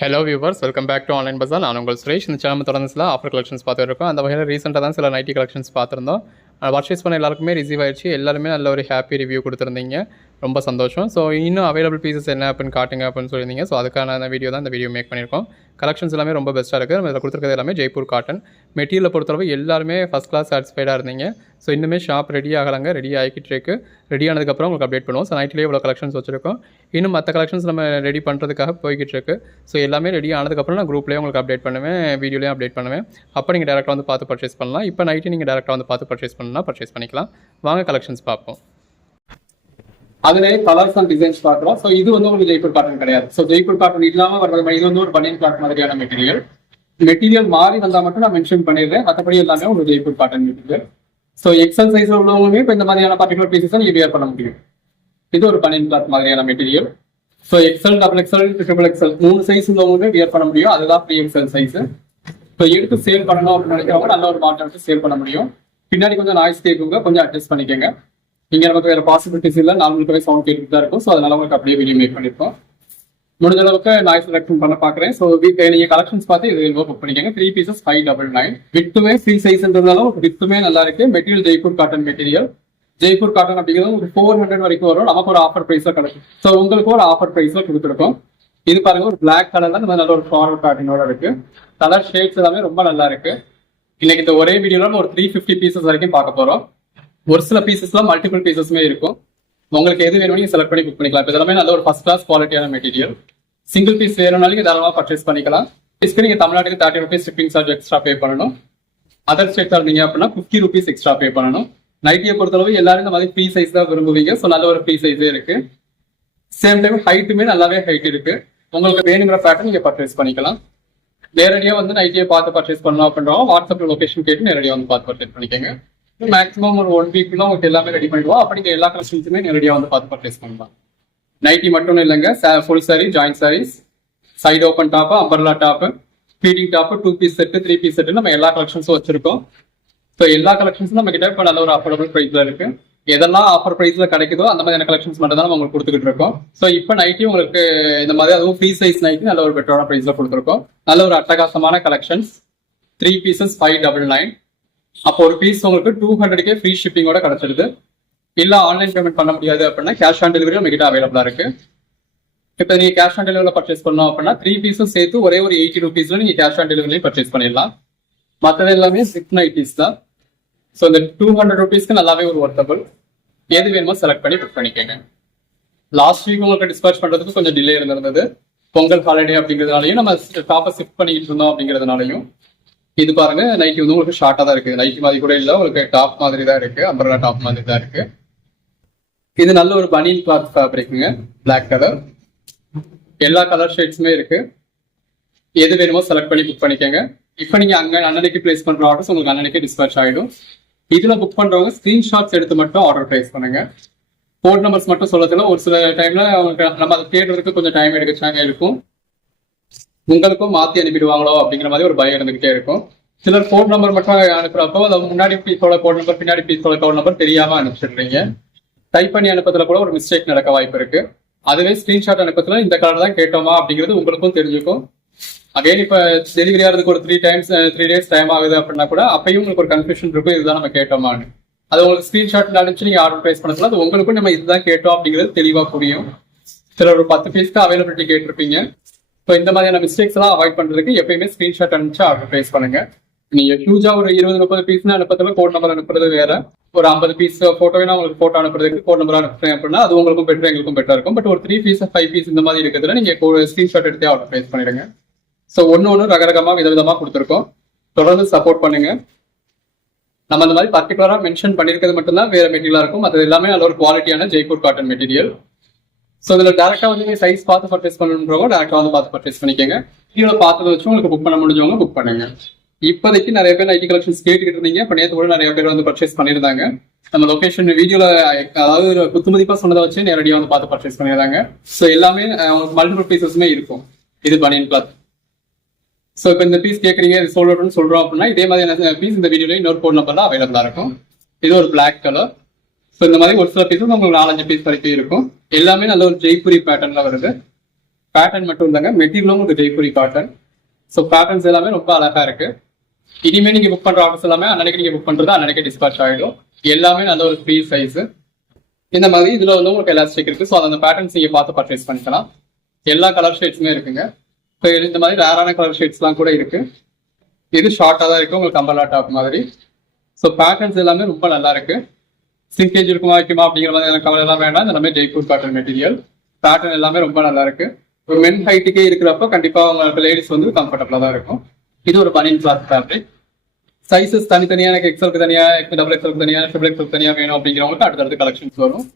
Hello viewers, welcome back to online bazaar. நான் உங்கள் சுரேஷ். இந்த சேனல் தொடர்ந்து சில ஆஃபர் கலெக்ஷன்ஸ் பார்த்துருக்கோம். அந்த வகையில் ரீசெண்டாக தான் சில நைட்டி கலெக்ஷன்ஸ் பார்த்துருந்தோம். பர்ச்சேஸ் பண்ண எல்லாருக்குமே ரிசீவ் ஆயிடுச்சு. எல்லாருமே நல்ல ஒரு ஹாப்பி ரிவ்யூ கொடுத்துருந்தீங்க. ரொம்ப சந்தோஷம். ஸோ இன்னும் அவைலபிள் பீசஸ் என்ன அப்படின்னு காட்டுங்க அப்படின்னு சொல்லியிருந்தீங்க. ஸோ அதுக்கான வீடியோ தான் இந்த வீடியோ மேக் பண்ணியிருக்கோம். கலெக்ஷன்ஸ் எல்லாமே ரொம்ப பெஸ்ட்டாக இருக்குது. நம்ம இதில் கொடுத்துருக்கிறது எல்லாமே ஜெய்ப்பூர் காட்டன் மெட்டீரியலை பொறுத்தளவு எல்லாருமே ஃபஸ்ட் கிளாஸ் சாட்டிஸ்ஃபைடாக இருந்தீங்க. ஸோ இன்னுமே ஷாப் ரெடி ஆகலாங்க, ரெடி ஆகிக்கிட்டு இருக்குது. ரெடி ஆனதுக்கப்புறம் உங்களுக்கு அப்டேட் பண்ணுவோம். ஸோ நைட்லேயே இவ்வளோ கலெக்ஷன்ஸ் வச்சுருக்கோம். இன்னும் மற்ற கலெக்ஷன்ஸ் நம்ம ரெடி பண்ணுறதுக்காக போய்கிட்டு இருக்குது. ஸோ எல்லாமே ரெடி ஆனதுக்கப்புறம் நான் குரூப்லேயே உங்களுக்கு அப்டேட் பண்ணுவேன், வீடியோலேயும் அப்டேட் பண்ணுவேன். அப்போ நீங்கள் டேரெக்டாக வந்து பார்த்து பர்ச்சேஸ் பண்ணலாம். இப்போ நைட்டு நீங்கள் டேரெக்டாக வந்து பார்த்து பர்ச்சேஸ் பண்ணணும்னா பர்ச்சேஸ் பண்ணிக்கலாம். வாங்க கலெக்ஷன்ஸ் பார்ப்போம். அதுல கலர்ஸ் அண்ட் டிசைன்ஸ் பார்க்குறோம். ஸோ இது வந்து உங்களுக்கு ஜெய்ப்பூர் காட்டன் கிடையாது. ஸோ ஜெய்ப்பூர் காட்டன் இல்லாமல் வர்றது இது வந்து ஒரு பனியன் கிளாத் மாதிரியான மெட்டீரியல் மாறி வந்தால் மட்டும் நான் மென்ஷன் பண்ணிடுறேன். மற்றபடி எல்லாமே உங்களுக்கு Jaipur cotton material. So XL சைஸ்ல உள்ளவங்க இப்போ இந்த மாதிரியான பர்டிகுலர் பீசஸ் நீங்கள் வியர் பண்ண முடியும். இது ஒரு பனியன் கிளாத் மாதிரியான material. So XL, double XL, triple XL 3 size உள்ளவங்க வியர் பண்ண முடியும். அதுதான் ப்ரீ எக்ஸல் சைஸ். இப்போ எடுத்து சேல் பண்ணணும் அப்படின்னு நினைக்கிறவங்க நல்ல ஒரு மாடல் எடுத்து சேல் பண்ண முடியும். பின்னாடி கொஞ்சம் நாய்ஸ் கேட்குங்க, கொஞ்சம் அட்ஜஸ்ட் பண்ணிக்கோங்க. இங்க நமக்கு வேற பாசிபிலிட்டிஸ் இல்லை, நார்மலுக்காவே சவுண்ட் கேட்டுட்டு தான் இருக்கும். ஸோ அதனால உங்களுக்கு அப்படியே வீடியோ மேக் பண்ணிருக்கோம். முடிஞ்ச அளவுக்கு நாய்ஸ் ரிடக்ஷன் பண்ண பாக்குறேன். ஸோ நீங்க கலெக்ஷன்ஸ் பார்த்து இது புக் பண்ணிக்கோங்க. 3 பீசஸ் 599. வித்துமே ஃப்ரீ சைஸ்ன்றதாலும் வித்துமே நல்லா இருக்கு. Material Jaipur cotton material. Jaipur cotton அப்படிங்கிறது ஒரு 400 வரைக்கும் வரும். நமக்கு ஒரு ஆஃபர் பிரைஸ்ல கிடைக்கும். ஸோ உங்களுக்கு ஒரு ஆஃபர் பிரைஸ்ல கொடுத்துருக்கோம். இது பாருங்க, ஒரு பிளாக் கலர்ல இந்த நல்ல ஒரு ஃபார்வர்ட் காட்டனோட இருக்கு. கலர் ஷேட்ஸ் எல்லாமே ரொம்ப நல்லா இருக்கு. இன்னைக்கு இந்த ஒரே வீடியோல ஒரு 350 பீசஸ் வரைக்கும் பார்க்க போறோம். ஒரு சில பீசஸ்ல மல்டிபிள் பீசஸ்மே இருக்கும். உங்களுக்கு எது வேணும் நீங்க செலக்ட் பண்ணி புக் பண்ணிக்கலாம். இப்போ எல்லாமே நல்ல ஒரு ஃபர்ஸ்ட் கிளாஸ் குவாலிட்டியான மெட்டீரியல். சிங்கிள் பீஸ் வேணும்னாலும் தாராளமாக பர்ச்சேஸ் பண்ணிக்கலாம். பீஸ்க்கு நீங்க தமிழ்நாட்டுக்கு 30 rupees shipping charge extra pay பண்ணணும். அதர் ஸ்டேட்ல இருந்தீங்க அப்படின்னா 50 rupees எக்ஸ்ட்ரா பே பண்ணணும். நைட்டியை பொறுத்தளவு எல்லாரும் இந்த மாதிரி ஃப்ரீ சைஸ் தான் விரும்புவீங்க. ஸோ நல்ல ஒரு ஃப்ரீ சைஸே இருக்கு. சேம் டைம் ஹைட்டுமே நல்லாவே ஹைட் இருக்கு. உங்களுக்கு வேணுங்கிற பேட்டர்ன் நீங்க பர்ச்சேஸ் பண்ணிக்கலாம். நேரடியாக வந்து நைட்டியை பார்த்து பர்ச்சேஸ் பண்ணலாம் அப்படின்றோம். வாட்ஸ்அப்ல லொகேஷன் கேட்டு நேரடியாக வந்து பார்த்து பர்ச்சேஸ் பண்ணிக்கோங்க. மேக்ஸிமம் ஒரு 1 வீக்ல உங்களுக்கு எல்லாமே ரெடி பண்ணிடுவோம். அப்படி நீங்க எல்லா கலெக்ஷன்ஸுமே நேரடியாக வந்து பார்த்து பர்ச்சேஸ் பண்ணலாம். நைட்டி மட்டும் இல்லைங்க, full sari, joint saris, side open top, umbrella top, feeding top, 2 piece set, 3 piece set நம்ம எல்லா கலெக்ஷன்ஸும் வச்சிருக்கோம். ஸோ எல்லா கலெக்ஷன்ஸும் நம்ம கிட்ட இப்போ நல்ல ஒரு அஃபோர்டபுள் ப்ரைஸ்ல இருக்கு. எதெல்லாம் ஆஃபர் ப்ரைஸ்ல கிடைக்குதோ அந்த மாதிரியான கலெக்ஷன்ஸ் மட்டும் தான் நம்ம உங்களுக்கு கொடுத்துக்கிட்டு இருக்கோம். ஸோ இப்போ நைட்டி உங்களுக்கு இந்த மாதிரி அதுவும் ஃப்ரீ சைஸ் நைட்டி நல்ல ஒரு பெட்டரான ப்ரைஸ்ல கொடுத்துருக்கோம். நல்ல ஒரு அட்டகாசமான கலெக்ஷன்ஸ். 3 பீசஸ் 599. அப்போ ஒரு பீஸ் உங்களுக்கு 200 ஃப்ரீ ஷிப்பிங்கோட கிடைச்சிருது. இல்ல ஆன்லைன் பேமெண்ட் பண்ண முடியாது அப்படின்னா கேஷ் ஆன் டெலிவரி நம்ம கிட்ட அவைலபிளா இருக்கு. இப்போ நீங்க கேஷ் ஆன் டெலிவரியில் பர்ச்சேஸ் பண்ணோம் அப்படின்னா 3 பீஸும் சேர்த்து ஒரே ஒரு 80 rupeesல நீங்க கேஷ் ஆன் டெலிவரிலையும் பர்ச்சேஸ் பண்ணிடலாம். மற்றது எல்லாமே 6 நைட்டிஸ் தான். ஸோ இந்த 200 rupeesக்கு நல்லாவே ஒரு ஒர்த்தபிள். எது வேணுமோ செலக்ட் பண்ணி புக் பண்ணிக்கோங்க. லாஸ்ட் வீக் உங்களுக்கு டிஸ்பேச் பண்றதுக்கு கொஞ்சம் டிலே இருந்திருந்தது. பொங்கல் ஹாலிடே அப்படிங்கிறதுனாலையும் நம்ம டாப்பை ஷிஃப்ட் பண்ணிட்டு இருந்தோம் அப்படிங்கிறதுனாலையும். இது பாருங்க, நைட்டி வந்து உங்களுக்கு ஷார்ட்டா தான் இருக்கு. நைட்டி மாதிரி கூட இல்லை, உங்களுக்கு டாப் மாதிரி தான் இருக்கு. அம்பர்லா டாப் மாதிரி தான் இருக்கு. இது நல்ல ஒரு பனியன் கிளாத் ஃபேப்ரிக்குங்க, பிளாக் கலர். எல்லா கலர் ஷேட்ஸுமே இருக்கு. எது வேணுமோ செலக்ட் பண்ணி புக் பண்ணிக்கோங்க. இப்போ நீங்க அங்க அன்னன்னைக்கு பிளேஸ் பண்ற ஆர்டர்ஸ் உங்களுக்கு அன்னன்னைக்கு டிஸ்பேச் ஆயிடும். இதுல புக் பண்றவங்க ஸ்கிரீன்ஷாட்ஸ் எடுத்து மட்டும் ஆர்டர் பிளேஸ் பண்ணுங்க. கோட் நம்பர்ஸ் மட்டும் சொல்லத்துல ஒரு சில டைம்ல நம்ம அதை தேடுறதுக்கு கொஞ்சம் டைம் எடுக்கும். உங்களுக்கும் மாத்தி அனுப்பிடுவாங்களோ அப்படிங்கிற மாதிரி ஒரு பயம் இருந்துகிட்டே இருக்கும். சிலர் கோட் நம்பர் மட்டும் அனுப்புறப்போ அதை முன்னாடி பீஸோட கோட் நம்பர், பின்னாடி பீஸோட கோட் நம்பர் தெரியாம அனுப்பிச்சிடுறீங்க. டைப் பண்ணி அனுப்பத்துல கூட ஒரு மிஸ்டேக் நடக்க வாய்ப்பு இருக்கு. அதுவே ஸ்கிரீன்ஷாட் அனுப்பத்துல இந்த கலர் தான் கேட்டோமா அப்படிங்கிறது உங்களுக்கும் தெரிஞ்சுக்கும். அகைன் இப்ப டெலிவரி ஆகிறதுக்கு ஒரு 3 days டைம் ஆகுது அப்படின்னா கூட அப்பயும் உங்களுக்கு ஒரு கன்ஃபியூஷன் இருக்கும், இதுதான் நம்ம கேட்டோமான்னு. அது உங்களுக்கு ஸ்கிரீன்ஷாட் அனுப்பிச்சு நீங்க ஆர்டர் பிளேஸ் பண்ணதுல அது உங்களுக்கும் நம்ம இதுதான் கேட்டோம் அப்படிங்கிறது தெளிவா புரியும். சிலர் ஒரு 10 பீஸ்க்கு அவைலபிலிட்டி கேட்டிருப்பீங்க. இப்போ இந்த மாதிரியான மிஸ்டேக்ஸ் எல்லாம் அவாய்ட் பண்றதுக்கு எப்பயுமே ஸ்கிரீன்ஷாட் அனுப்பிச்சு ஆர்டர் பிளேஸ் பண்ணுங்க. நீங்க ஹியூஜா ஒரு 20-30 பீஸ்னு அனுப்பத்துல கோட் நம்பர் அனுப்புறது வேற. ஒரு 50 பீஸ் போட்டோவே உங்களுக்கு போட்டோ அனுப்புறதுக்கு கோட் நம்பர் அனுப்புறேன் அப்படின்னா அது உங்களுக்கும் பெட்டர், எங்களுக்கும் பெட்டரா இருக்கும். பட் ஒரு 3 பீஸ் 5 பீஸ் இந்த மாதிரி இருக்கிறதுல நீங்க ஸ்கிரீன்ஷாட் எடுத்து ஆர்டர் பிளேஸ் பண்ணிடுங்க. ஸோ ஒன்று ரகரகமா விதவிதமா கொடுத்துருக்கோம். தொடர்ந்து சப்போர்ட் பண்ணுங்க. நம்ம அந்த மாதிரி பர்டிகுலரா மென்ஷன் பண்ணிருக்கிறது மட்டும்தான் வேற மெட்டீரியலா இருக்கும். அது எல்லாமே நல்ல ஒரு குவாலிட்டியான ஜெய்ப்பூர் காட்டன் மெட்டீரியல். ஸோ இதுல டேரக்டா வந்து நீங்க சைஸ் பார்த்து பர்ச்சேஸ் பண்ணணுன்றவங்க டேரக்டா வந்து பார்த்து பர்ச்சேஸ் பண்ணிக்கோங்க. கீழே பார்த்ததை வச்சு உங்களுக்கு புக் பண்ண முடிஞ்சவங்க புக் பண்ணுங்க. இப்போதைக்கு நிறைய பேர் நைட்டி கலெக்ஷன்ஸ் கேட்டுக்கிட்டு இருந்தீங்க. இப்போ நேற்று கூட நிறைய பேர் வந்து பர்ச்சேஸ் பண்ணியிருந்தாங்க. நம்ம லொகேஷன் வீடியோல அதாவது ஒரு குத்துமதிப்பா சொன்னதை வச்சு நேரடியாக வந்து பார்த்து பர்ச்சேஸ் பண்ணியிருந்தாங்க. ஸோ எல்லாமே உங்களுக்கு மல்டிபிள் பீசஸுமே இருக்கும். இது பனியன் கிளாத். ஸோ இப்போ இந்த பீஸ் கேட்குறீங்க, இது சோல்ட் சொல்றோம் அப்படின்னா இதே மாதிரி பீஸ் இந்த வீடியோல இன்னொரு கோட் நம்பர்ல அவைலபிளா இருக்கும். இது ஒரு பிளாக் கலர். ஸோ இந்த மாதிரி ஒரு சில பீஸஸ் உங்களுக்கு 4-5 பீஸ் வரைக்கும் இருக்கும். எல்லாமே நல்ல ஒரு ஜெய்ப்பூரி பேட்டர்ன்ல வருது. பேட்டர்ன் மட்டும் இல்லைங்க, மெட்டீரியலும் உங்களுக்கு ஜெய்ப்பூரி காட்டன். ஸோ பேட்டர்ன்ஸ் எல்லாமே ரொம்ப அழகா இருக்கு. இனிமே நீங்க புக் பண்ற ஆர்டர்ஸ் எல்லாமே அன்னைக்கு நீங்க புக் பண்றது அன்னைக்கு டிஸ்பாச் ஆகிடும். எல்லாமே நல்ல ஒரு ஃப்ரீ சைஸ். இந்த மாதிரி இதுல வந்து உங்களுக்கு எலாஸ்டிக் இருக்கு. ஸோ அந்த பேட்டர்ன்ஸ் நீங்க பார்த்து பர்ச்சேஸ் பண்ணிக்கலாம். எல்லா கலர் ஷேட்ஸுமே இருக்குங்க. ஸோ இந்த மாதிரி ரேரான கலர் ஷேட்ஸ்லாம் கூட இருக்கு. இது ஷார்ட்டாக தான் இருக்கு, உங்களுக்கு கம்பலா டாப் மாதிரி. ஸோ பேட்டர்ன்ஸ் எல்லாமே ரொம்ப நல்லா இருக்கு. சிங்கேஜ் இருக்குமா வைக்குமா அப்படிங்கிற மாதிரி எனக்கு கவர் எல்லாம் வேண்டாம். எல்லாமே ஜெய்ப்பூர் காட்டன் மெட்டீரியல். பேட்டர்ன் எல்லாமே ரொம்ப நல்லா இருக்கு. ஒரு மென் ஹைட்டுக்கே இருக்கிறப்ப கண்டிப்பா உங்களுக்கு லேடிஸ் வந்து கம்ஃபர்டபுளா தான் இருக்கும். இது ஒரு பனியன் கிளாத் ஃபேப்ரிக். சைஸஸ் தனித்தனியா, எனக்கு எக்ஸலுக்கு தனியா, டபுள் எக்ஸலுக்கு தனியா, ட்ரிபிள் எக்ஸலுக்கு தனியா வேணும் அப்படிங்கிறவங்களுக்கு அடுத்தடுத்து கலெக்ஷன்ஸ் வரும்.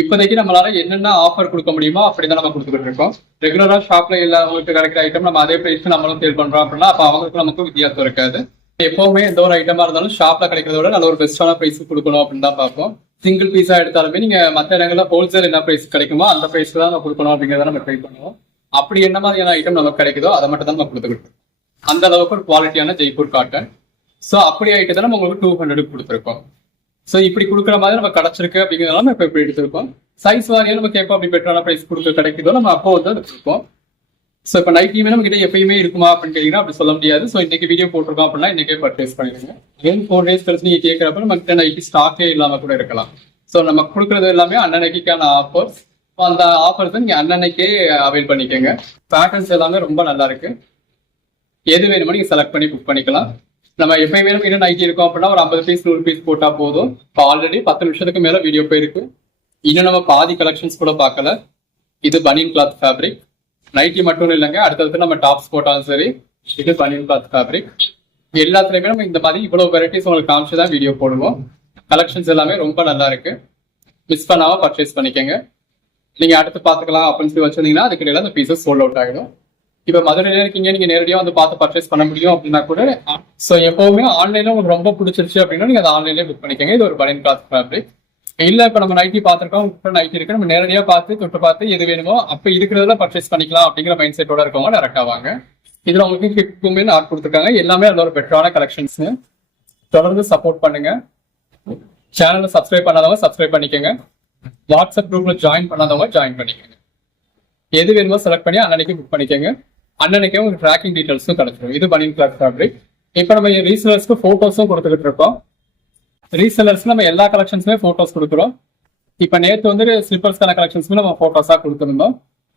இப்போதைக்கு நம்மளால என்னென்ன ஆஃபர் கொடுக்க முடியுமோ அப்படிதான் நம்ம கொடுத்துட்டு இருக்கோம். ரெகுலரா ஷாப்ல எல்லாவங்களுக்கு கிடைக்கிற ஐட்டம் நம்ம அதே பிரைஸ் நம்மளும் சேல் பண்றோம் அப்படின்னா அப்ப அவங்களுக்கு நமக்கு வித்தியாசம் இருக்காது. எப்பவுமே எந்த ஒரு ஐட்டமா இருந்தாலும் ஷாப்ல கிடைக்கிறத விட நல்ல ஒரு பெஸ்டான பிரைஸ் கொடுக்கணும் அப்படின்னு தான் பார்ப்போம். சிங்கிள் பீஸா எடுத்தாலுமே நீங்க மற்ற இடங்கள்ல ஹோல்சேல் என்ன பிரைஸ் கிடைக்குமோ அந்த பிரைஸ்க்கு தான் நம்ம கொடுக்கணும் அப்படிங்கிறத நம்ம ட்ரை பண்ணுவோம். அப்படி என்ன மாதிரியான ஐட்டம் நமக்கு கிடைக்குதோ அதை மட்டும் தான் நம்ம கொடுத்துக்கிட்டு இருக்கோம். அந்த அளவுக்கு ஒரு குவாலிட்டியான ஜெய்ப்பூர் காட்டன். ஸோ அப்படி ஐட்டத்தை நம்ம உங்களுக்கு 200 கொடுத்துருக்கோம். ஸோ இப்படி கொடுக்குற மாதிரி நம்ம கிடைச்சிருக்கு அப்படிங்கிறதால நம்ம இப்போ இப்படி எடுத்திருக்கோம். சைஸ் வாரியாக நமக்கு எப்போ அப்படி பெட்டரான பிரைஸ் கொடுக்க கிடைக்குதோ நம்ம அப்போ வந்து அது கொடுப்போம். ஸோ இப்போ நைட்டியுமே நம்ம கிட்ட எப்பயுமே இருக்குமா அப்படின்னு கேட்டீங்கன்னா அப்படி சொல்ல முடியாது. ஸோ இன்னைக்கு வீடியோ போட்டிருக்கோம் அப்படின்னா இன்னைக்கே பர்ச்சேஸ் பண்ணிடுங்க. again 4 days கழிச்சு நீங்க கேட்கறப்ப நம்ம கிட்ட நைட்டி ஸ்டாக்கே இல்லாம கூட இருக்கலாம். ஸோ நம்ம கொடுக்குறது எல்லாமே அன்னன்னைக்கான ஆஃபர்ஸ். அந்த ஆஃபர்ஸ் நீங்க அன்னன்னைக்கே அவைல் பண்ணிக்கோங்க. பேட்டர்ன்ஸ் எல்லாமே ரொம்ப நல்லா இருக்கு. எது வேணுமோ நீங்க செலக்ட் பண்ணி புக் பண்ணிக்கலாம். நம்ம எப்பயுமே இன்னும் நைட்டி இருக்கோம் அப்படின்னா ஒரு 50 பீஸ் 100 பீஸ் போட்டா போதும். இப்போ ஆல்ரெடி 10 நிமிஷத்துக்கு மேல வீடியோ போயிருக்கு. இன்னும் நம்ம பாதி கலெக்ஷன்ஸ் கூட பார்க்கல. இது பனியன் கிளாத் ஃபேப்ரிக். நைட்டி மட்டும் இல்லைங்க, அடுத்தடுத்து நம்ம டாப்ஸ் போட்டாலும் சரி. இது பனியன் கிளாத் ஃபேப்ரிக். எல்லாத்துலயுமே நம்ம இந்த மாதிரி இவ்வளவு வெரைட்டிஸ் உங்களுக்கு காமிச்சு தான் வீடியோ போடுவோம். கலெக்ஷன்ஸ் எல்லாமே ரொம்ப நல்லா இருக்கு. மிஸ் பண்ணாம பர்ச்சேஸ் பண்ணிக்கோங்க. நீங்க அடுத்து பாத்துக்கலாம் அப்படின்னு சொல்லி வச்சிருந்தீங்கன்னா அதுக்கு இடையில அந்த பீசஸ் சோல்ட் அவுட் ஆகிடும். இப்ப மதுரையில இருக்கீங்க, நீங்க நேரடியா வந்து பார்த்து பர்ச்சேஸ் பண்ண முடியும் அப்படின்னா கூட ஸோ எப்பவுமே ஆன்லைன்ல உங்களுக்கு ரொம்ப பிடிச்சிருச்சு அப்படின்னா நீங்க அதை ஆன்லைன்லேயே புக் பண்ணிக்கோங்க. இது ஒரு பனியன் கிளாத் ஃபேப்ரிக். இல்ல இப்ப நம்ம நைட்டி பார்த்திருக்கோம், நைட்டி இருக்கு, நம்ம நேரடியா பார்த்து தொட்டு பார்த்து எது வேணுமோ அப்ப இருக்கிறதுல பர்ச்சேஸ் பண்ணிக்கலாம் அப்படிங்கிற மைண்ட் செட்டோட இருக்கவங்க டேரக்டா வாங்க. இதுல உங்களுக்கு ஹிப்குமே ஆர்ட் கொடுத்துருக்காங்க. எல்லாமே அதில் ஒரு பெட்டரான கலெக்ஷன்ஸ். தொடர்ந்து சப்போர்ட் பண்ணுங்க. சேனலை சப்ஸ்கிரைப் பண்ணாதவங்க சப்ஸ்கிரைப் பண்ணிக்கோங்க. வாட்ஸ்அப் குரூப்ல ஜாயின் பண்ணாதவங்க ஜாயின் பண்ணிக்கோங்க. எது வேணுமோ செலக்ட் பண்ணி அன்னன்னைக்கு புக் பண்ணிக்கோங்க. அன்னன்னைக்கே உங்களுக்கு ட்ராக்கிங் டீடைல்ஸும் கிடைச்சிடும். இது பனியன் கிளாத் ஃபேப்ரிக். இப்போ நம்ம ரீசெலர்ஸ்க்கு போட்டோஸும் கொடுத்துக்கிட்டு இருக்கோம். ரீசெலர்ஸ் நம்ம எல்லா கலெக்ஷன்ஸுமே போட்டோஸ் கொடுக்குறோம். இப்போ நேற்று வந்து ஸ்லிப்பர்ஸ்க்கான கலெக்ஷன்ஸுமே நம்ம போட்டோஸா கொடுத்துருந்தோம்.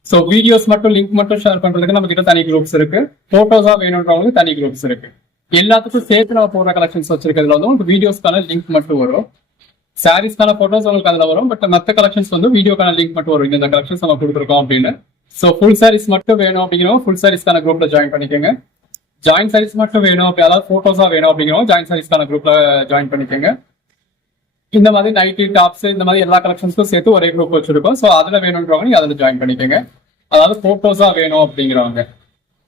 ஸோ வீடியோஸ் மட்டும் லிங்க் மட்டும் ஷேர் பண்றதுக்கு நம்ம கிட்ட தனி குரூப்ஸ் இருக்கு. போட்டோஸா வேணுன்றவங்களுக்கு தனி குரூப்ஸ் இருக்கு. எல்லாத்துக்கும் சேர்த்து நம்ம போடுற கலெக்ஷன்ஸ் வச்சிருக்கிறதுல வந்து உங்களுக்கு வீடியோஸ்க்கான லிங்க் மட்டும் வரும். சாரீஸ்க்கான போட்டோஸ் உங்களுக்கு அதுல வரும். பட் மற்ற கலெக்ஷன்ஸ் வந்து வீடியோக்கான லிங்க் மட்டும் வரும். இந்த கலெக்ஷன்ஸ் நம்ம கொடுத்துருக்கோம் அப்படின்னு. ஸோ ஃபுல் சாரீஸ் மட்டும் வேணும் அப்படிங்கிறவங்க ஃபுல் சாரீஸ்க்கான குரூப்ல ஜாயின் பண்ணிக்கோங்க. ஜாயின் சாரீஸ் மட்டும் வேணும் அப்படி அதாவது போட்டோஸா வேணும் அப்படிங்கிறவங்க ஜாயின் சாரீஸ்க்கான குரூப்ல ஜாயின் பண்ணிக்கோங்க. இந்த மாதிரி நைட்டி டாப்ஸ் இந்த மாதிரி எல்லா கலெக்ஷன்ஸ்க்கும் சேர்த்து ஒரே குரூப் வச்சிருக்கோம். ஸோ அதுல வேணுன்றவங்க நீங்க அதில் ஜாயின் பண்ணிக்கோங்க. அதாவது போட்டோஸா வேணும் அப்படிங்கிறவங்க.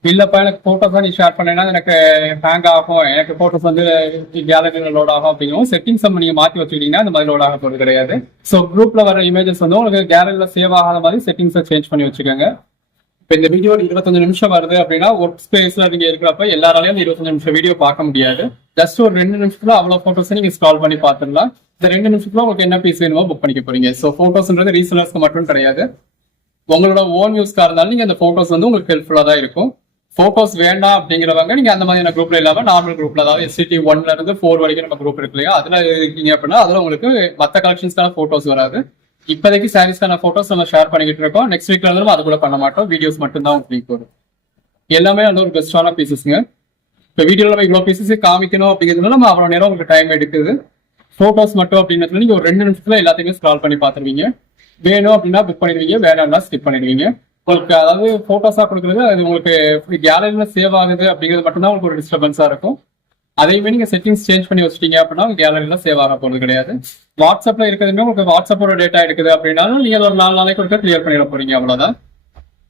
இல்லப்பா எனக்கு போட்டோஸா நீ ஷேர் பண்ணேன்னா எனக்கு ஹேங் ஆகும், எனக்கு போட்டோஸ் வந்து கேலரியில லோட் ஆகும் அப்படிங்கிறோம். செட்டிங்ஸ் நீங்க மாத்தி வச்சுக்கிட்டீங்கன்னா இந்த மாதிரி லோட் ஆக போறது கிடையாது. ஸோ குரூப்ல வர இமேஜஸ் வந்து உங்களுக்கு கேலரியில சேவ் ஆகாத மாதிரி செட்டிங்ஸை சேஞ்ச் பண்ணி வச்சுக்கோங்க. இப்போ இந்த வீடியோ 25 நிமிஷம் வருது அப்படின்னா ஒர்க் ஸ்பேஸ்ல நீங்க இருக்கிறப்ப எல்லாராலையும் 25 நிமிஷம் வீடியோ பார்க்க முடியாது. ஜஸ்ட் ஒரு 2 நிமிஷத்துல அவ்வளவு போட்டோஸ் நீங்க ஸ்க்ரால் பண்ணி பார்த்துடலாம். இந்த 2 நிமிஷத்துல உங்களுக்கு என்ன பீஸ் வேணுமோ புக் பண்ணிக்க போறீங்க. ஸோ போட்டோஸ்ன்றது ரீசெலர்ஸ்க்கு மட்டும் கிடையாது, உங்களோட ஓன் யூஸ்க்காக இருந்தாலும் நீங்க அந்த போட்டோஸ் வந்து உங்களுக்கு ஹெல்ப்ஃபுல்லா தான் இருக்கும். போட்டோஸ் வேண்டாம் அப்படிங்கிறவங்க நீங்க அந்த மாதிரியான குரூப்ல இல்லாம நார்மல் குரூப்ல, அதாவது SCT 1ல இருந்து 4 வரைக்கும் நம்ம குரூப் இருக்கு இல்லையா, அதுல இருக்கீங்க அப்படின்னா அதுல உங்களுக்கு மற்ற கலெக்ஷன்ஸ்க்கான போட்டோஸ் வராது. இப்போதைக்கு சாரீஸ்க்கான போட்டோஸ் நம்ம ஷேர் பண்ணிக்கிட்டு இருக்கோம். நெக்ஸ்ட் வீக்ல இருந்து அது கூட பண்ண மாட்டோம். வீடியோஸ் மட்டும் தான் உங்களுக்கு வரும். எல்லாமே வந்து ஒரு பெஸ்டான பீசஸ்ங்க. இப்போ வீடியோல நம்ம இவ்வளவு பீசஸ் காமிக்கணும் அப்படிங்கிறதுனால நம்ம அவ்வளவு நேரம் உங்களுக்கு டைம் எடுக்குது. போட்டோஸ் மட்டும் அப்படின்றதுல நீங்க ஒரு 2 நிமிஷத்துல எல்லாத்தையுமே ஸ்க்ரால் பண்ணி பார்த்துருவீங்க. வேணும் அப்படின்னா புக் பண்ணிடுவீங்க, வேணாம்னா ஸ்கிப் பண்ணிடுவீங்க. உங்களுக்கு அதாவது போட்டோஸா கொடுக்குறது அது உங்களுக்கு கேலரியில சேவ் ஆகுது அப்படிங்கிறது மட்டும்தான் உங்களுக்கு ஒரு டிஸ்டர்பன்ஸா இருக்கும். அதையுமே நீங்க செட்டிங்ஸ் சேஞ்ச் பண்ணி வச்சிட்டீங்க அப்படின்னா கேலரியில சேவ் ஆக போறது கிடையாது. வாட்ஸ்அப்ல இருக்கிறதுமே உங்களுக்கு வாட்ஸ்அப்போட டேட்டா எடுக்குது அப்படின்னாலும் நீங்க ஒரு 4 நாளைக்கு ஒருக்கா கிளியர் பண்ணிட போறீங்க, அவ்வளவுதான்.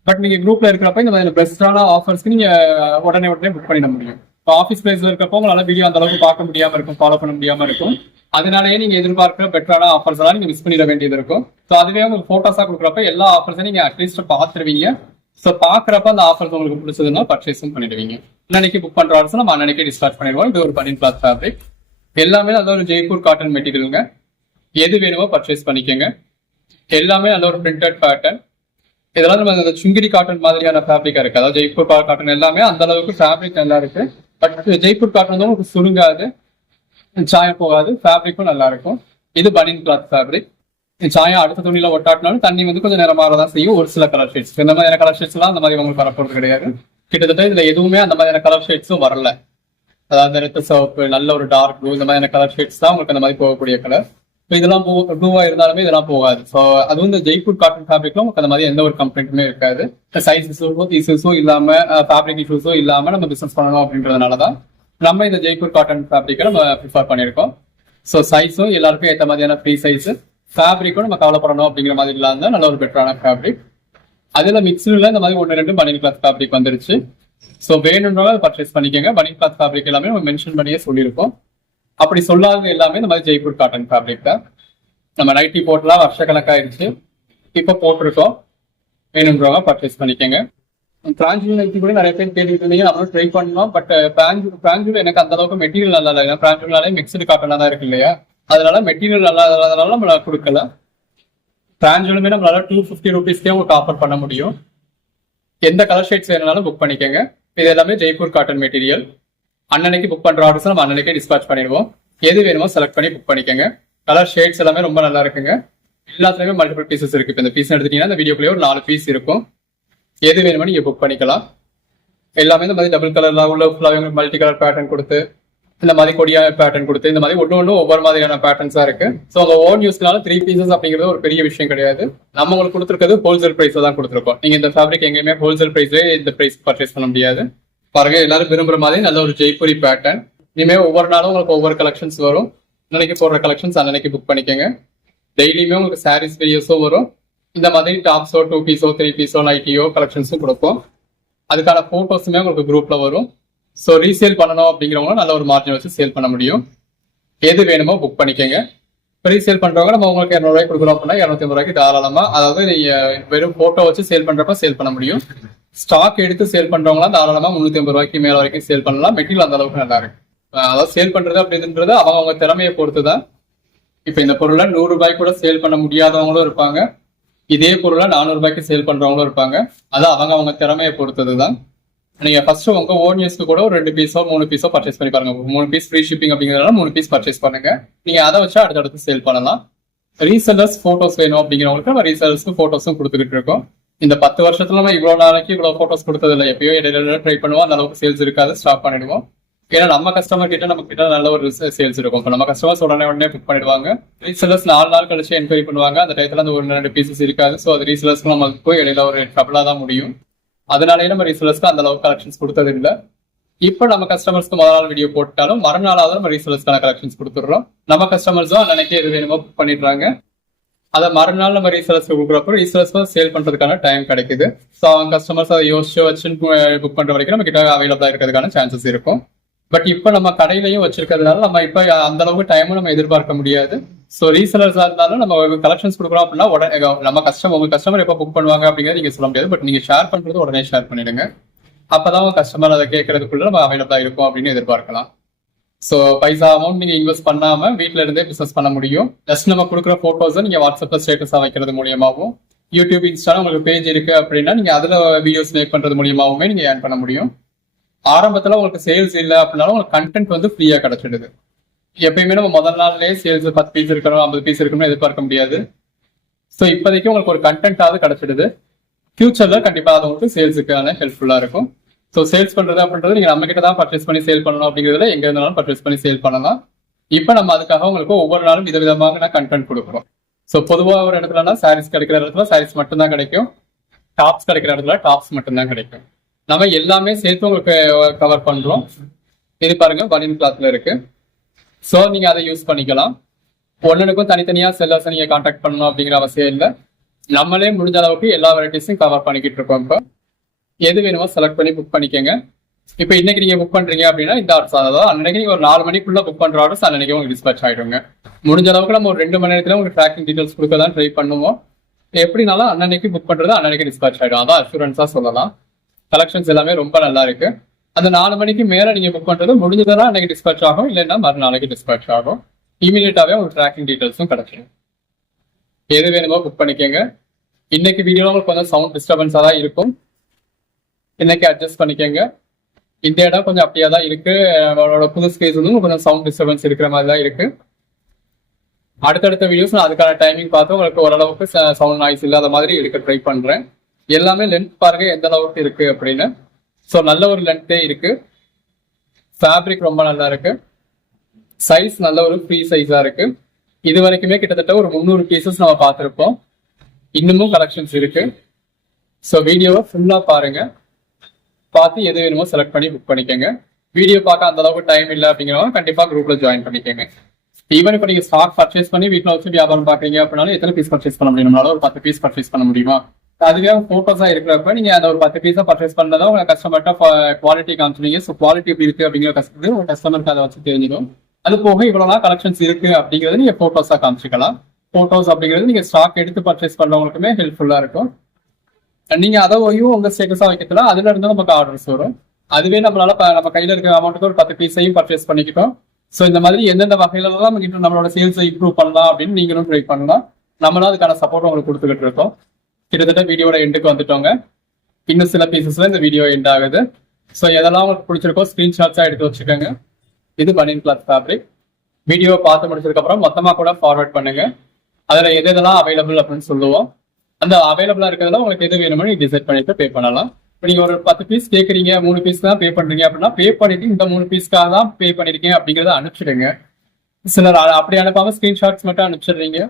பட் நீங்க குரூப்ல இருக்கிறப்ப இந்த மாதிரி பெஸ்டான ஆஃபர்ஸ்க்கு நீங்க உடனே புக் பண்ணிட முடியும். இப்போ ஆஃபீஸ் பிளேஸ்ல இருக்கப்போ உங்களால வீடியோ அந்த அளவுக்கு பார்க்க முடியாம இருக்கும், ஃபாலோ பண்ண முடியாம இருக்கும். அதனாலேயே நீங்க எதிர்பார்க்கிற பெட்டரான ஆஃபர்ஸ் எல்லாம் நீங்க மிஸ் பண்ணிட வேண்டியது இருக்கும். ஸோ அதுவே உங்களுக்கு போட்டோஸா கொடுக்குறப்ப எல்லா ஆஃபர்ஸையும் நீங்க அட்லீஸ்ட் பார்த்துருவீங்க. ஸோ பாக்குறப்ப அந்த ஆஃபர்ஸ் உங்களுக்கு பிடிச்சதுன்னா பர்ச்சேஸும் பண்ணிடுவீங்க. அன்னைக்கு புக் பண்ற ஆர்டர்ஸ் நம்ம அன்னைக்கே டிஸ்பாச் பண்ணிடுவோம். இது ஒரு பனியன் கிளாத் ஃபேப்ரிக். எல்லாமே நல்ல ஒரு ஜெய்ப்பூர் காட்டன் மெட்டீரியலுங்க. எது வேணுமோ பர்ச்சேஸ் பண்ணிக்கோங்க. எல்லாமே நல்ல ஒரு பிரிண்டட் பேட்டர்ன். இதெல்லாம் நம்ம இந்த சுங்கிடி காட்டன் மாதிரியான ஃபேப்ரிக்கா இருக்கு. அதாவது ஜெய்ப்பூர் காட்டன் எல்லாமே அந்த அளவுக்கு ஃபேப்ரிக் நல்லா இருக்கு. பட் ஜெய்ப்பூர் காட்டன் வந்து உங்களுக்கு சுருங்காது, சாயம் போகாது, ஃபேப்ரிக்கும் நல்லா இருக்கும். இது பனியன் கிளாத் ஃபேப்ரிக். சாயம் அடுத்த துணியில ஒட்டாட்டினாலும் தண்ணி வந்து கொஞ்சம் நிறமாறதான் செய்யும். ஒரு சில கலர் ஷேட்ஸ், இந்த மாதிரியான கலர் ஷேட்ஸ் எல்லாம் அந்த மாதிரி உங்களுக்கு வரப்போறது கிடையாது. கிட்டத்தட்ட இதுல எதுவுமே அந்த மாதிரியான கலர் ஷேட்ஸும் வரல. அதாவது ரத்த சிவப்பு, நல்ல ஒரு டார்க் ப்ளூ, இந்த மாதிரியான கலர் ஷேட்ஸ் தான் உங்களுக்கு அந்த மாதிரி போகக்கூடிய கலர். இதெல்லாம் ப்ளூவா இருந்தாலுமே இதெல்லாம் போகாது. ஸோ அது வந்து ஜெய்ப்பூர் காட்டன் ஃபேப்ரிக்ல உங்களுக்கு அந்த மாதிரி எந்த ஒரு கம்ப்ளைண்ட்டுமே இருக்காது. சைஸ் இஷ்யூஸும் இல்லாம, ஃபேப்ரிக் இஷ்யூஸும் இல்லாம நம்ம பிசினஸ் பண்ணணும் அப்படின்றதுனாலதான் நம்ம இந்த ஜெய்ப்பூர் காட்டன் ஃபேப்ரிக்கை நம்ம ப்ரிஃபர் பண்ணியிருக்கோம். ஸோ சைஸும் எல்லாருக்கும் ஏற்ற மாதிரியான ஃப்ரீ சைஸ், ஃபேப்ரிக்கும் நம்ம கவலைப்படணும் அப்படிங்கிற மாதிரி இல்லாம நல்ல ஒரு பெட்டரான ஃபேப்ரிக். அதுல மிக்ஸ்ல இந்த மாதிரி 1-2 பனியன் கிளாத் ஃபேப்ரிக் வந்துருச்சு. ஸோ வேணுன்றவங்க அதை பர்ச்சேஸ் பண்ணிக்கோங்க. பனியன் கிளாத் ஃபேப்ரிக் எல்லாமே நம்ம மென்ஷன் பண்ணியே சொல்லியிருக்கோம். அப்படி சொல்லாத எல்லாமே இந்த மாதிரி ஜெய்ப்பூர் காட்டன் ஃபேப்ரிக் தான். நம்ம நைட்டி போட்டலாம் வருஷக்கணக்காயிருச்சு, இப்போ போட்டிருக்கோம். வேணுன்றவங்க பர்ச்சேஸ் பண்ணிக்கோங்க. பிராஞ்சூல் நைட்டி கூட நிறைய பேர் கேட்டுட்டு இருந்தீங்க, நம்மளும் ட்ரை பண்ணோம். பட் பிராஞ்சூல் எனக்கு அந்த அளவுக்கு மெட்டீரியல் நல்லா இல்லை. பிராஞ்சூல்னாலே மிக்சடு காட்டனா தான் இருக்கு இல்லையா, அதனால மெட்டீரியல் நல்லா இல்லாதனால நம்மளால கொடுக்கல. பிராஞ்சூலுமே நம்மளால 250 rupeesக்கே உங்களுக்கு ஆஃபர் பண்ண முடியும். எந்த கலர் ஷேட்ஸ் வேணும்னாலும் புக் பண்ணிக்கோங்க. இது எல்லாமே ஜெய்ப்பூர் காட்டன் மெட்டீரியல். அன்னன்னைக்கு புக் பண்ற ஆர்டர்ஸ் நம்ம அன்னன்னைக்கே டிஸ்பாச் பண்ணிடுவோம். எது வேணுமோ செலக்ட் பண்ணி புக் பண்ணிக்கோங்க. கலர் ஷேட்ஸ் எல்லாமே ரொம்ப நல்லா இருக்குங்க. எல்லாத்துலயுமே மல்டிபிள் பீசஸ் இருக்கு. இப்போ இந்த பீஸ் எடுத்துட்டீங்கன்னா இந்த வீடியோக்குள்ளேயே ஒரு 4 பீஸ் இருக்கும். எது வேணுமோ நீங்க புக் பண்ணிக்கலாம். எல்லாமே இந்த மாதிரி டபுள் கலர்ல உள்ள ஃபுல்லாக மல்டி கலர் பேட்டர்ன் கொடுத்து, இந்த மாதிரி கொடியா பேட்டர்ன் கொடுத்து, இந்த மாதிரி ஒன்று ஒவ்வொரு மாதிரியான பேட்டர்ன்ஸா இருக்கு. ஸோ உங்க ஓன் யூஸ்னால 3 பீசஸ் அப்படிங்கிறது ஒரு பெரிய விஷயம் கிடையாது. நம்ம உங்களுக்கு கொடுத்துருக்கிறது ஹோல்சேல் பிரைஸ் தான் கொடுத்துருக்கோம். நீங்க இந்த ஃபேப்ரிக் எங்கேயுமே ஹோல்சேல் பிரைஸ்ல இந்த பிரைஸ் பர்ச்சேஸ் பண்ண முடியாது. பாருங்க, எல்லாரும் விரும்புற மாதிரி நல்ல ஒரு ஜெய்ப்பூரி பேட்டர்ன். இனிமே ஒவ்வொரு நாளும் உங்களுக்கு ஒவ்வொரு கலெக்ஷன்ஸ் வரும். அன்னைக்கு போடுற கலெக்ஷன்ஸ் அன்னைக்கு புக் பண்ணிக்கோங்க. டெய்லியுமே உங்களுக்கு சாரீஸ் வீடியோஸும் வரும். இந்த மாதிரி டாப்ஸோ, 2 பீஸோ, 3 பீஸோ, நைட்டியோ கலெக்ஷன்ஸும் கொடுப்போம். அதுக்கான போட்டோஸுமே உங்களுக்கு குரூப்ல வரும். ஸோ ரீசேல் பண்ணணும் அப்படிங்கிறவங்க நல்ல ஒரு மார்ஜின் வச்சு சேல் பண்ண முடியும். எது வேணுமோ புக் பண்ணிக்கோங்க. இப்போ ரீசேல் பண்றவங்க நம்ம உங்களுக்கு 200 ரூபாய்க்கு கொடுக்குறோம் அப்படின்னா 250 ரூபாய்க்கு தாராளமா, அதாவது நீங்க வெறும் போட்டோ வச்சு சேல் பண்றப்ப சேல் பண்ண முடியும். ஸ்டாக் எடுத்து சேல் பண்றவங்களாம் தாராளமா 350 ரூபாய்க்கு மேல வரைக்கும் சேல் பண்ணலாம். மெட்டீரியல் அந்த அளவுக்கு நல்லா இருக்கு. அதாவது சேல் பண்றது அப்படின்றது அவங்க திறமையை பொறுத்து தான். இப்ப இந்த பொருளை 100 ரூபாய்க்கு கூட சேல் பண்ண முடியாதவங்களும் இருப்பாங்க. இதே பொருளை 400 ரூபாய்க்கு சேல் பண்றவங்களும் இருப்பாங்க. அது அவங்க திறமையை பொறுத்தது தான். நீங்க ஃபர்ஸ்ட் உங்க ஓன் யூஸ்க்கு கூட ஒரு 2 பீஸோ 3 பீஸோ பர்ச்சேஸ் பண்ணி பாருங்க. 3 பீஸ் ஃப்ரீ ஷிப்பிங் அப்படிங்கிறதுனால 3 பீஸ் பர்ச்சேஸ் பண்ணுங்க. நீங்க அதை வச்சு அடுத்தடுத்து சேல் பண்ணலாம். ரீசெல்லர்ஸ் போட்டோஸ் வேணும் அப்படிங்கிறவங்களுக்கு நம்ம ரீசெல்லர்ஸ்க்கு போட்டோஸும் கொடுத்துக்கிட்டு இருக்கோம். இந்த 10 வருஷத்துல நம்ம இவ்வளவு நாளைக்கு இவ்வளவு போட்டோஸ் கொடுத்தது இல்லை. எப்பயோ இடையில ட்ரை பண்ணுவோம், அந்த அளவுக்கு சேல்ஸ் இருக்காது, ஸ்டாப் பண்ணிடுவோம். ஏன்னா நம்ம கஸ்டமர் கிட்ட நம்ம கிட்ட நல்ல ஒரு சேல்ஸ் இருக்கும். இப்போ நம்ம கஸ்டமர்ஸ் உடனே புக் பண்ணிடுவாங்க. ரீசெல்லர்ஸ் 4 நாள் கழிச்சு என்கொயரி பண்ணுவாங்க. அந்த டயத்துல அந்த 1-2 பீசஸ் இருக்காது. ஸோ அது ரீசெல்லர்ஸ்க்கு நமக்கு போய் இடையில ஒரு ட்ரபிளா தான் முடியும். அதனாலேயே நம்ம ரீசெல்லர்ஸ்க்கு அந்த அளவுக்கு கலெக்ஷன்ஸ் கொடுத்தது இல்லை. இப்போ நம்ம கஸ்டமர்ஸ்க்கு முதல் நாள் வீடியோ போட்டாலும் மறுநாளாவது நம்ம ரீசெல்லர்ஸ்க்கான கலெக்ஷன்ஸ் கொடுத்துடுறோம். நம்ம கஸ்டமர்ஸும் அன்னைக்கு எது வேணுமோ புக் பண்ணிடுறாங்க. அதை மறுநாள் நம்ம ரீசெல்லர்ஸ்க்கு கொடுக்குறப்போ ரீசெல்லர்ஸ்க்கு சேல் பண்றதுக்கான டைம் கிடைக்குது. ஸோ அவங்க கஸ்டமர்ஸ் அதை யோசிச்சு வச்சு புக் பண்ற வரைக்கும் நம்ம கிட்ட அவைலபிளா இருக்கிறதுக்கான சான்சஸ் இருக்கும். பட் இப்போ நம்ம கடையிலையும் வச்சிருக்கிறதுனால நம்ம இப்போ அந்த அளவுக்கு டைமும் நம்ம எதிர்பார்க்க முடியாது. ஸோ ரீசெல்லர்ஸா இருந்தாலும் நம்ம கலெக்ஷன்ஸ் கொடுக்குறோம் அப்படின்னா உடனே நம்ம உங்க கஸ்டமர் எப்போ புக் பண்ணுவாங்க அப்படிங்கிறது நீங்க சொல்ல முடியாது. பட் நீங்க ஷேர் பண்றது உடனே ஷேர் பண்ணிடுங்க. அப்பதான் உங்க கஸ்டமர் அதை கேட்கறதுக்குள்ள நம்ம அவைலபிளா இருக்கும் அப்படின்னு எதிர்பார்க்கலாம். ஸோ பைசா அமௌண்ட் நீங்க இன்வெஸ்ட் பண்ணாம வீட்டுல இருந்தே பிசினஸ் பண்ண முடியும். ஜஸ்ட் நம்ம கொடுக்குற போட்டோஸை நீங்க வாட்ஸ்அப்ல ஸ்டேட்டஸா வைக்கிறது மூலியமாகவும், யூடியூப், இன்ஸ்டா உங்களுக்கு பேஜ் இருக்கு அப்படின்னா நீங்க அதுல வீடியோஸ் மேக் பண்றது மூலியமாவுமே நீங்க ஏர்ன் பண்ண முடியும். ஆரம்பத்துல உங்களுக்கு சேல்ஸ் இல்லை அப்படின்னாலும் உங்களுக்கு கண்டென்ட் வந்து ஃப்ரீயா கிடைச்சிடுது. எப்பயுமே நம்ம முதல் நாள்லயே சேல்ஸ் 10 பீஸ் இருக்கணும், 50 பீஸ் இருக்கணும்னு எதிர்பார்க்க முடியாது. ஸோ இப்போதைக்கு உங்களுக்கு ஒரு கண்டென்ட்டாவது கிடைச்சிடுது. ஃபியூச்சர்ல கண்டிப்பா அது உங்களுக்கு சேல்ஸுக்கான ஹெல்ப்ஃபுல்லா இருக்கும். ஸோ சேல்ஸ் பண்றது அப்படின்றது நீங்க நம்ம கிட்ட தான் பர்ச்சேஸ் பண்ணி சேல் பண்ணணும் அப்படிங்கிறதுல எங்க இருந்தாலும் பர்ச்சேஸ் பண்ணி சேல் பண்ணலாம். இப்போ நம்ம அதுக்காக உங்களுக்கு ஒவ்வொரு நாளும் விதவிதமாக கண்டென்ட் கொடுக்குறோம். ஸோ பொதுவாக ஒரு இடத்துலனா சாரீஸ் கிடைக்கிற இடத்துல சாரீஸ் மட்டும்தான் கிடைக்கும். டாப்ஸ் கிடைக்கிற இடத்துல டாப்ஸ் மட்டும்தான் கிடைக்கும். நம்ம எல்லாமே சேர்த்து உங்களுக்கு கவர் பண்றோம். இது பாருங்க, பனியன் கிளாத்ல இருக்கு. ஸோ நீங்க அதை யூஸ் பண்ணிக்கலாம். ஒன்னுக்கும் தனித்தனியா செல்லர்ஸ் நீங்க கான்டாக்ட் பண்ணணும் அப்படிங்கிற அவசியம் இல்லை. நம்மளே முடிஞ்ச அளவுக்கு எல்லா வெரைட்டிஸும் கவர் பண்ணிக்கிட்டு இருக்கோம். இப்போ எது வேணுமோ செலக்ட் பண்ணி புக் பண்ணிக்கோங்க. இப்போ இன்னைக்கு நீங்க புக் பண்றீங்க அப்படின்னா இந்த ஆர்டர்ஸ், அதாவது அன்னைக்கு நீங்க ஒரு 4 மணிக்குள்ள புக் பண்ற ஆர்டர்ஸ் அன்னைக்கு உங்களுக்கு டிஸ்பேச் ஆயிடுங்க. முடிஞ்ச அளவுக்கு நம்ம ஒரு 2 மணி நேரத்துல உங்களுக்கு ட்ராக்கிங் டீடைல்ஸ் கொடுக்க தான் ட்ரை பண்ணுவோம். எப்படினாலும் அன்னைக்கு புக் பண்றது அன்னைக்கு டிஸ்பேச் ஆயிடும். அதான் அஷூரன்ஸா சொல்லலாம். கலெக்ஷன்ஸ் எல்லாமே ரொம்ப நல்லா இருக்கு. அந்த 4 மணிக்கு மேல நீங்க புக் பண்றது முடிஞ்சதான் அன்னைக்கு டிஸ்பேச் ஆகும், இல்லைன்னா மறுநாளைக்கு டிஸ்பேச் ஆகும். இமீடியட்டாவே உங்களுக்கு ட்ராக்கிங் டீடைல்ஸும் கிடைச்சிடும். எது வேணுமோ புக் பண்ணிக்கோங்க. இன்னைக்கு வீடியோல உங்களுக்கு கொஞ்சம் சவுண்ட் டிஸ்டர்பன்ஸா தான் இருக்கும், இன்னைக்கு அட்ஜஸ்ட் பண்ணிக்கோங்க. இந்த இடம் கொஞ்சம் அப்படியே தான் இருக்கு, அவரோட புது ஸ்பேஸ் வந்து கொஞ்சம் சவுண்ட் டிஸ்டர்பன்ஸ் இருக்கிற மாதிரி தான் இருக்கு. அடுத்தடுத்த வீடியோஸ் நான் அதுக்கான டைமிங் பார்த்து உங்களுக்கு ஓரளவுக்கு சவுண்ட் நாய்ஸ் இல்லாத மாதிரி எடுக்க ட்ரை பண்றேன். எல்லாமே லென்த் பாருங்க எந்த அளவுக்கு இருக்கு அப்படின்னு. ஸோ நல்ல ஒரு லென்த்தே இருக்கு, ஃபேப்ரிக் ரொம்ப நல்லா இருக்கு, சைஸ் நல்ல ஒரு ஃப்ரீ சைஸா இருக்கு. இது வரைக்குமே கிட்டத்தட்ட ஒரு 300 பீசஸ் நம்ம பார்த்துருப்போம், இன்னமும் கலெக்ஷன்ஸ் இருக்கு. ஸோ வீடியோவை ஃபுல்லா பாருங்க, பார்த்து எது வேணுமோ செலக்ட் பண்ணி புக் பண்ணிக்கோங்க. வீடியோ பார்க்க அந்த அளவுக்கு டைம் இல்லை அப்படிங்கிறவங்க கண்டிப்பா குரூப்ல ஜாயின் பண்ணிக்கோங்க. ஈவன் இப்போ நீங்க ஸ்டாக் பர்ச்சேஸ் பண்ணி வீட்டில் வச்சு வியாபாரம் பாக்குறீங்க அப்படின்னாலும் எத்தனை பீஸ் பர்ச்சேஸ் பண்ண முடியும்? நம்மளால ஒரு 10 பீஸ் பர்ச்சேஸ் பண்ண முடியுமா? அதுவே போட்டோஸா இருக்கிறப்ப நீங்க அந்த ஒரு 10 பீஸா பர்ச்சேஸ் பண்ணதா உங்க கஸ்டமர்கிட்ட குவாலிட்டி காமிச்சிருங்க. ஸோ குவாலிட்டி எப்படி இருக்கு அப்படிங்கிற கஸ்டமருக்கு அதை வச்சு தெரிஞ்சிடும். அது போக இவ்வளவுதான் கலெக்ஷன்ஸ் இருக்கு அப்படிங்கறது நீங்க போட்டோஸா காமிச்சிக்கலாம். போட்டோஸ் அப்படிங்கிறது நீங்க ஸ்டாக் எடுத்து பர்ச்சேஸ் பண்றவங்களுக்குமே ஹெல்ப்ஃபுல்லா இருக்கும். நீங்க அதை உங்க ஸ்டேட்டஸா வைக்கிறதுல அதுல இருந்து நமக்கு ஆர்டர்ஸ் வரும். அதுவே நம்மளால நம்ம கையில இருக்கிற அமௌண்ட்டுக்கு ஒரு 10 பீஸையும் பர்ச்சேஸ் பண்ணிக்கிட்டோம். ஸோ இந்த மாதிரி எந்தெந்த வகையிலலாம் நம்ம நம்மளோட சேல்ஸை இம்ப்ரூவ் பண்ணலாம் அப்படின்னு நீங்களும் ட்ரை பண்ணலாம். நம்மளும் அதுக்கான சப்போர்ட் உங்களுக்கு கொடுத்துக்கிட்டு இருக்கோம். கிட்டத்தட்ட வீடியோட எண்டுக்கு வந்துட்டோங்க. இன்னும் சில பீசஸ்ல இந்த வீடியோ எண்ட் ஆகுது. ஸோ எதெல்லாம் உங்களுக்கு பிடிச்சிருக்கோ ஸ்கிரீன்ஷாட்ஸா எடுத்து வச்சுக்கோங்க. இது பனியன் கிளாத் ஃபேப்ரிக். வீடியோ பார்த்து முடிச்சதுக்கு அப்புறம் மொத்தமா கூட ஃபார்வர்ட் பண்ணுங்க. அதுல எது எதெல்லாம் அவைலபிள் அப்படின்னு சொல்லுவோம். அந்த அவைலபிளா இருக்கிறதுல உங்களுக்கு எது வேணுமோ நீங்க டிசைட் பண்ணிட்டு பே பண்ணலாம். இப்போ நீங்க ஒரு 10 பீஸ் கேட்குறீங்க, 3 பீஸ் தான் பே பண்றீங்க அப்படின்னா பே பண்ணிட்டு இந்த 3 பீஸ்க்காக தான் பே பண்ணிருக்கீங்க அப்படிங்கறத அனுப்பிச்சிடுங்க. சிலர் அப்படி அனுப்பாம ஸ்கிரீன்ஷாட்ஸ் மட்டும் அனுப்பிச்சிடுறீங்க.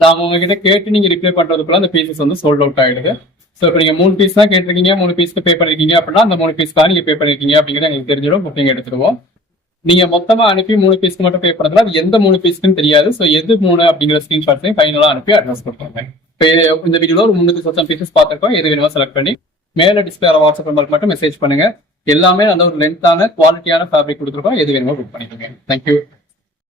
நாம உங்ககிட்ட கேட்டு நீங்க ரிப்ளை பண்றதுக்குள்ள அந்த பீசஸ் வந்து சோல்ட் அவுட் ஆயிடுது. ஸோ இப்போ நீங்க 3 பீஸ் தான் கேட்டிருக்கீங்க, 3 பீஸ்க்கு பே பண்ணிருக்கீங்க அப்படின்னா அந்த 3 பீஸ்க்காக நீங்க பே பண்ணிருக்கீங்க அப்படிங்கிறது எங்களுக்கு தெரிஞ்சிடும். புக்கிங் எடுத்துருவோம். நீங்க மொத்தமா அனுப்பி 3 பீஸ்க்கு மட்டும் பே பண்ணதுல அது எந்த 3 பீஸ்க்குன்னு தெரியாது. ஸோ எது 3 அப்படிங்கிற ஸ்கிரீன்ஷாட்ஸையும் ஃபைனலா அனுப்பி அட்ரஸ் கொடுத்துருங்க. இப்போ இந்த வீடியோல ஒரு 300 பீசஸ் பார்த்துருக்கோம். எது வேணுமோ செலக்ட் பண்ணி மேல டிஸ்பிளே வாட்ஸ்அப் நம்பருக்கு மட்டும் மெசேஜ் பண்ணுங்க. எல்லாமே அந்த ஒரு லென்த்தான குவாலிட்டியான ஃபேப்ரிக் கொடுத்துருக்கோம். எது வேணுமோ புக் பண்ணிக்கோங்க. தேங்க்யூ.